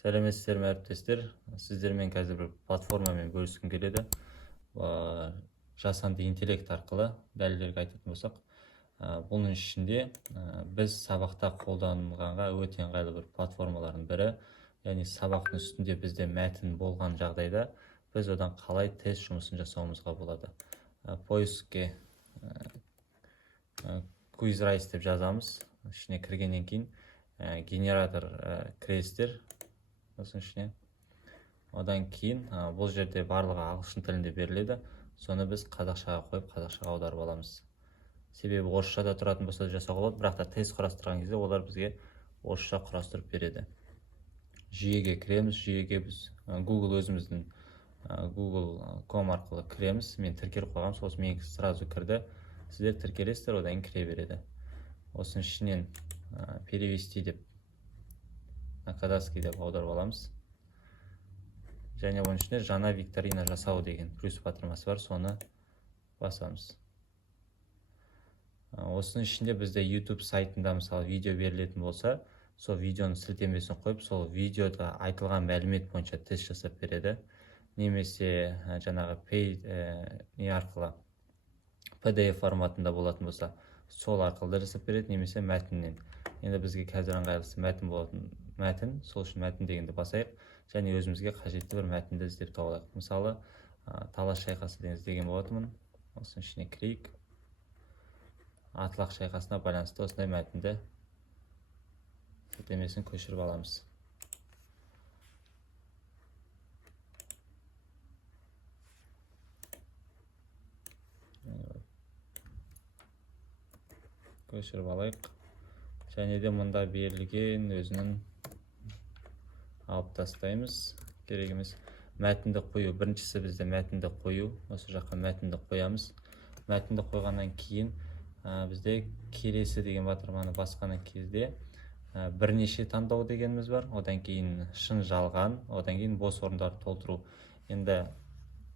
Сәлеметсіздер ме әріптестер? Сіздермен қазір бір платформамен бөліскім келеді. Жасанды интеллект арқылы дәлелдерге айтатын болсақ, бұның ішінде біз сабақта қолданылғанға өте ыңғайлы бір платформалардың бірі. Яғни сабақтың үстінде бізде мәтін болған жағдайда біз одан қалай тест жұмысын жасауымызға болады. Поискке QuizRice деп жазамыз. Ішіне кіргеннен кейін генератор кіресіздер. Осының ішіне. Одан кейін бұл жерде барлығы ағылшын тілінде беріледі. Соны біз қазақшаға қойып, қазақшаға аударып аламыз. Себебі орысшада тұратын болса да жасауға болады, бірақ та тест құрастырған кезде олар бізге орысша құрастырып береді. Жүйеге кіреміз, жүйеге біз Google өзіміздің Google.com арқылы кіреміз. Мен тіркеліп қойғам, сосын мен сразу кірді. Сіздер тіркелесіздер, одан кіре береді. Осының ішінен перевести деп, на казахский деп аударып аламыз. Және оның ішінде жаңа викторина жасау деген плюс батырмасы бар, соны басамыз. Осының ішінде бізде YouTube сайтында мысалы видео берілетін болса, сол видеоның сілтемесін қойып, сол видеода айтылған мәлімет бойынша тест жасап береді. Немесе жаңағы не арқылы PDF форматында болатын болса, сол арқылы да жасап береді, немесе мәтіннен. Енді бізге қазір ыңғайлысы мәтін болатын мәтін, сол үшін мәтін дегенді басайық, және өзімізге қажетті бір мәтінді іздеп тауайық. Мысалы, талас шайқасы деген іздеген болатынмын. Осының ішіне кірейік. Атлақ шайқасына байланысты осындай мәтінді сілтемесін көшіріп аламыз. Көшіріп алайық. Және де мұнда берілген өзінің алып тастаймыз. Керек емес. Мәтінді қою. Біріншісі бізде мәтінді қою. Осы жаққа мәтінді қоямыз. Мәтінді қойғаннан кейін бізде келесі деген батырманы басқаннан кезде бірнеше таңдау дегеніміз бар. Одан кейін шын жалған, одан кейін бос орындарды толтыру. Енді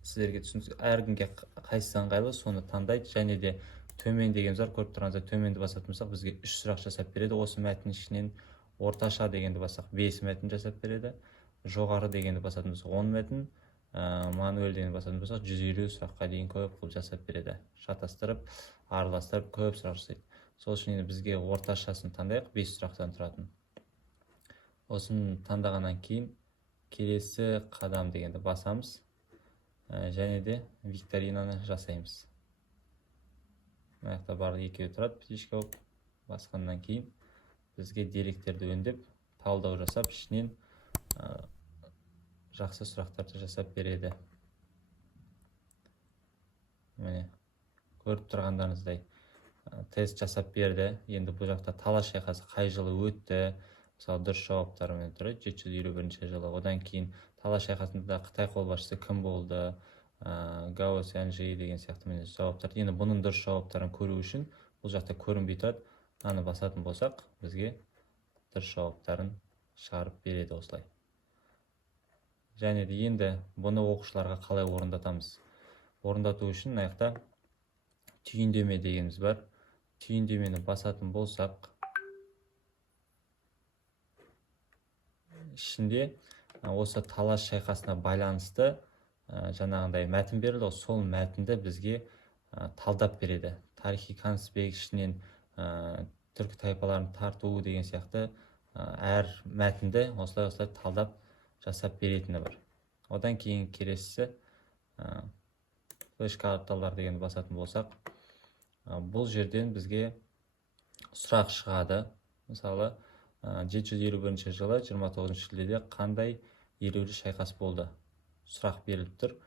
сіздерге түсінікті, әркімге қайсысы ыңғайлы, соны таңдайды. Және де төмен дегеніміз бар, көріп тұрғаныңызда төменді басатын болсақ, бізге 3 сұрақ жасап береді. Осы мәтін ішінен орташа дегенді бассақ 5 мәтін жасап береді. Жоғары дегенді басатын болсақ 10 мәтін, мануэль дегенді басатын болсақ 150 сұраққа дейін көп қылып жасап береді. Шатастырып, араластырып көп сұрақ жасайды. Сол үшін бізге орташасын таңдайық, 5 сұрақтан тұратын. Осын таңдағаннан кейін келесі қадам дегенді басамыз. Және де викторинаны жасаймыз. Маяқта барлық екеуі тұрады, птичка болып. Басқаннан кейін бізге деректерді өңдеп, талдау жасап, ішінен жақсы сұрақтарды жасап береді. Міне, көріп тұрғандарыңыздай тест жасап берді. Енді бұл жақта талас шайқасы қай жылы өтті, мысалы дұрыс жауаптарымен тұрады, 751 жылы. Одан кейін талас шайқасында Қытай қолбасшысы кім болды, Гао Сянжи деген сияқты міне жауаптар. Енді бұның дұрыс жауаптарын көру үшін бұл жақта көрінбей тұрады. Аны басатын болсақ, бізге дұрыс жауаптарын шығарып береді осылай. Және де енді бұны оқушыларға қалай орындатамыз? Орындату үшін аяқта түйіндеме дегеніміз бар. Түйіндемені басатын болсақ, ішінде осы талас шайқасына байланысты жаңағындай мәтін берілді, сол мәтінді бізге талдап береді. Тарихи конспект ішінен түркі тайпаларын тарту деген сияқты әр мәтінді осылай талдап жасап беретіні бар. Одан кейін келесісі флеш карталар деген басатын болсақ, бұл жерден бізге сұрақ шығады. Мысалы 751 жылы 29 шілдеде қандай елеулі шайқас болды? Сұрақ беріліп тұр.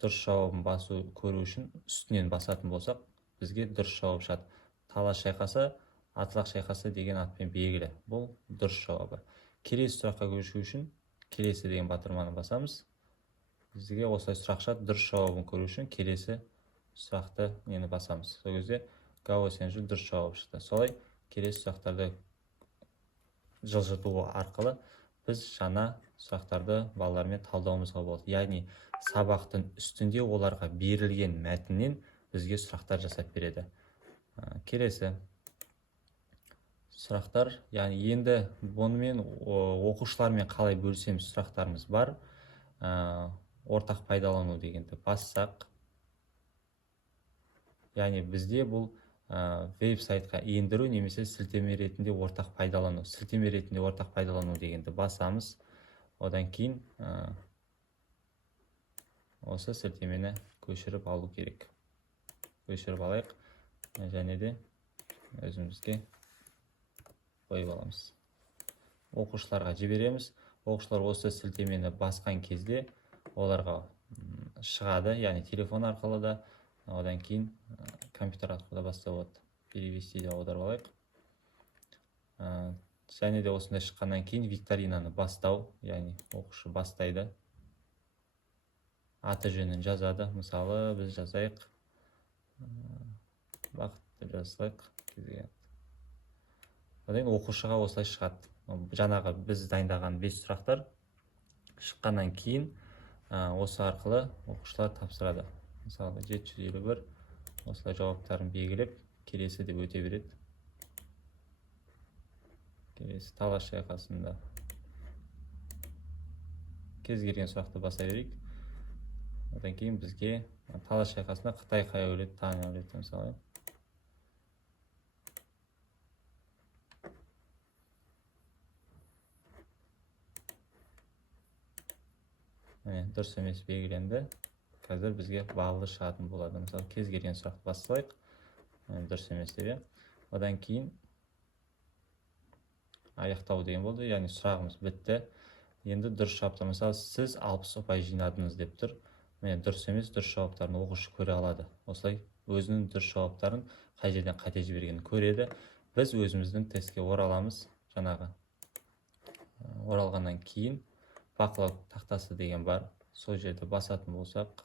Дұрыс жауабын басу көру үшін үстінен басатын болсақ, бізге дұрыс жауап шығады. Талас шайқасы, Атлақ шайқасы деген атпен белгілі. Бұл дұрыс жауабы. Келесі сұраққа көшу үшін келесі деген батырманы басамыз. Бізге осылай сұрақ шығады. Дұрыс жауабын көру үшін келесі сұрақты нені басамыз. Сол кезде Гао Сянжи дұрыс жауап шықты. Солай келесі сұрақтарды жылжыту арқылы біз жаңа сұрақтарды балалармен талдауымызға болады. Яғни сабақтың үстінде оларға берілген мәтіннен бізге сұрақтар жасап береді. Келесі сұрақтар, яғни енді бұнымен оқушылармен қалай бөлісеміз сұрақтарымыз бар. Ортақ пайдалану дегенді бассақ, яғни бізде бұл веб-сайтқа ендіру немесе сілтеме ретінде ортақ пайдалану. Сілтеме ретінде ортақ пайдалану дегенді басамыз. Одан кейін осы сілтемені көшіріп алу керек. Көшіріп алайық және де өзімізге қойып аламыз. Оқушыларға жібереміз. Оқушылар осы сілтемені басқан кезде оларға шығады, яғни телефон арқылы да, одан кейін компьютер арқылы да баста болады. Перевести де аударып алайық. Және де осында шыққаннан кейін викторинаны бастау, яғни оқушы бастайды. Аты жөнін жазады. Мысалы, біз жазайық. Бақыт деп жазайық. Одан оқушыға осылай шығады. Жаңағы біз дайындаған 5 сұрақтар шыққаннан кейін осы арқылы оқушылар тапсырады. Мысалы, 751 осылай жауаптарын белгілеп, келесі деп өте береді. Келесі талас шайқасында кез келген сұрақты баса берейік. Одан кейін бізге талас шайқасында Қытай қай әулет, таң әулет мысалы. Дұрыс емес белгіленді. Қазір бізге баллы шығатын болады. Мысалы, кез келген сұрақты бассалайық. Дұрыс емес деп. Одан кейін аяқтау деген болды. Яғни сұрағымыз бітті. Енді дұрыс жауаптар. Мысалы, сіз 60 ұпай жинадыңыз деп тұр. Дұрыс емес, дұрыс жауаптарын оқушы көре алады. Осылай өзінің дұрыс жауаптарын қай жерден қате жібергенін көреді. Біз өзіміздің тестке ораламыз. Жаңағы оралғаннан кейін бақылау тақтасы деген бар. Сол жерде басатын болсақ,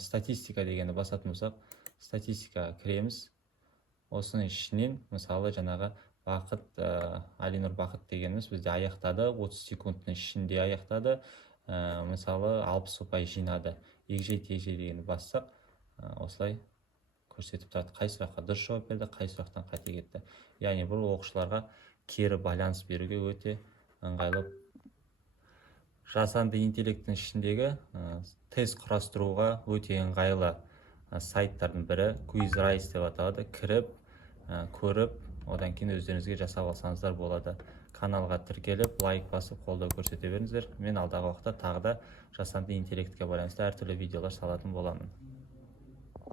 статистика дегенді басатын болсақ, статистикаға кіреміз. Осының ішінен, мысалы, жаңағы Бақыт, Алинұр Бақыт дегеніміз бізде аяқтады, 30 секундтың ішінде аяқтады. Мысалы, 60 ұпай жинады. Егжей-тегжей дегенді бассақ, осылай көрсетіп тұрады, қай сұраққа дұрыс жауап берді, қай сұрақтан қате кетті. Яғни бұл оқушыларға кері байланыс беруге өте ыңғайлы. Жасанды интеллекттің ішіндегі тест құрастыруға өте ыңғайлы сайттардың бірі QuizRice деп аталады. Кіріп, көріп, одан кейін өздеріңізге жасап алсаңыздар болады. Каналға тіркеліп, лайк басып, қолдау көрсете беріңіздер. Мен алдағы уақытта тағы да жасанды интеллектке байланысты әртүрлі видеолар салатын боламын.